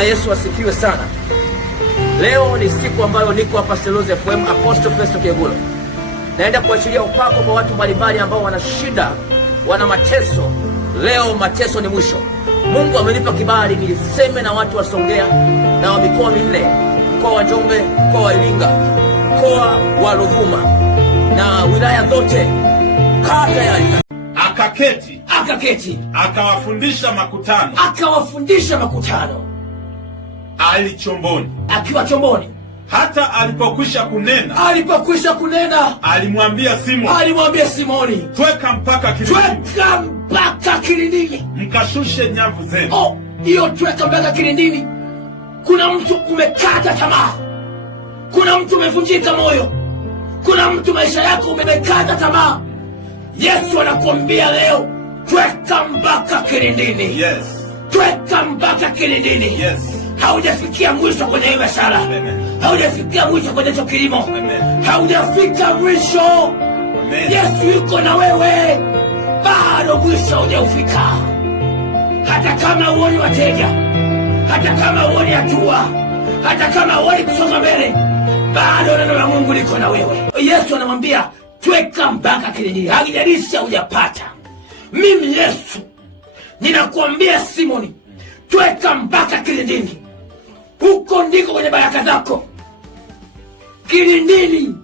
Bwana Yesu asifiwe sana. Leo ni siku ambayo niko hapa Selozi FM, Apostle Festo Kegula. Naenda kuachilia upako kwa watu mbalimbali ambao wana shida, wana mateso. Leo mateso ni mwisho. Mungu amenipa kibali niliseme na watu wa Songea na wa mikoa minne, mkoa wa Njombe, mkoa wa Iringa, mkoa wa Ruvuma na wilaya zote, kata ya akaketi akawafundisha makutano akiwa chomboni. Hata alipokwisha kunena alimwambia Simoni, tweka mpaka kilindini, mkashushe nyavu zenu. Hiyo tweka mpaka kilindini. Kuna mtu umekata tamaa, kuna mtu umevunjika moyo, kuna mtu maisha yako umekata tamaa. Yesu anakuambia leo, tweka mpaka kilindini. Yes. Tweka mpaka kilindini. Yes. Haujafikia mwisho kwenye hiyo biashara. Haujafikia mwisho kwenye hicho kilimo. Haujafika mwisho. Yesu yuko na wewe. Bado mwisho hujafika. Hata kama huoni wateja, hata kama huoni hatua, hata kama huoni kusonga mbele, bado neno la Mungu liko na wewe. Yesu anamwambia tweka mpaka kilindini. Haijalishi hujapata. Mimi Yesu ninakuambia Simoni, tweka mpaka kilindini. Huko ndiko kwenye baraka zako. Kilindini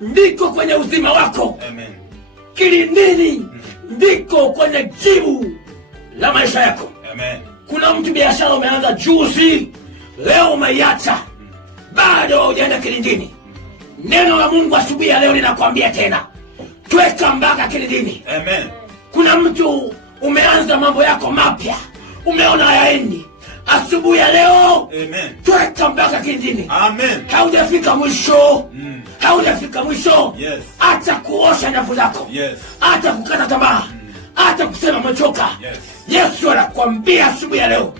ndiko kwenye uzima wako. Amen. Kilindini ndiko kwenye jibu la maisha yako. Amen. Kuna mtu biashara umeanza juzi, leo umeiacha, bado hujaenda kilindini. Neno la Mungu asubuhi ya leo linakuambia tena, tweka mpaka kilindini. Amen. Kuna mtu umeanza mambo yako mapya, umeona hayaendi. Asubuhi ya leo, amen, tweka mpaka kilindini. Amen. Haujafika mwisho. Haujafika mwisho. Yes. Acha kuosha nyavu zako. Yes. Acha kukata tamaa. Acha kusema umechoka. Yes. Yesu anakuambia asubuhi ya leo,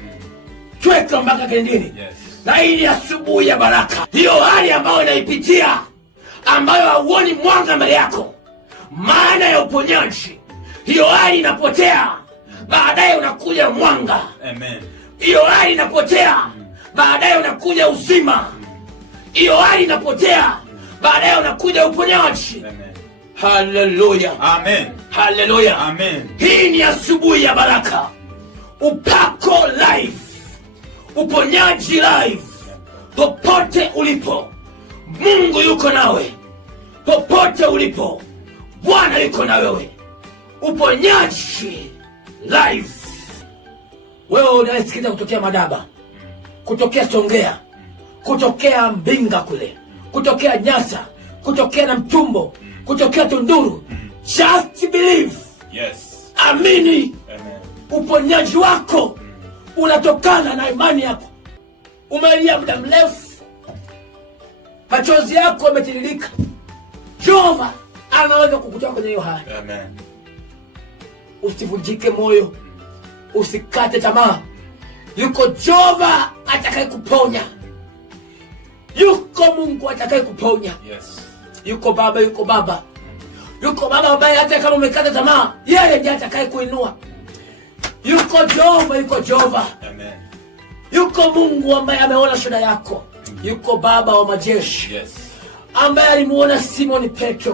tweka mpaka kilindini. Yes. Na hii ni asubuhi ya baraka. Hiyo hali ambayo unaipitia, ambayo hauoni mwanga mbele yako, maana ya uponyaji, hiyo hali inapotea, baadaye unakuja mwanga. Amen. Hiyo hali inapotea, baadaye unakuja uzima. Hiyo hali inapotea, baadaye unakuja uponyaji. Amen. Haleluya. Amen. Haleluya. Amen. Hii ni asubuhi ya baraka. Upako live. Uponyaji live. Popote ulipo, Mungu yuko nawe. Popote ulipo, Bwana yuko na wewe. Uponyaji live. Wewe unasikiza kutokea Madaba, kutokea Songea, kutokea Mbinga kule, kutokea Nyasa, kutokea na Mtumbo, kutokea Tunduru. Just believe. Yes. Amini. Amen. Uponyaji wako unatokana na imani yako. Umelia muda mrefu, machozi yako yametiririka. Jehova anaweza kukutoa kwenye hiyo hali. Amen. Usivunjike moyo, usikate tamaa. Yuko Jehova atakaye kuponya. Yuko Mungu atakaye kuponya. Yes. Yuko Baba, yuko Baba. Yuko Baba ambaye hata kama umekata tamaa, yeye ndiye atakaye kuinua. Yuko Jehova, yuko Jehova. Amen. Yuko Mungu ambaye ameona shida yako. Yuko Baba wa majeshi. Yes. Ambaye alimuona Simoni Petro.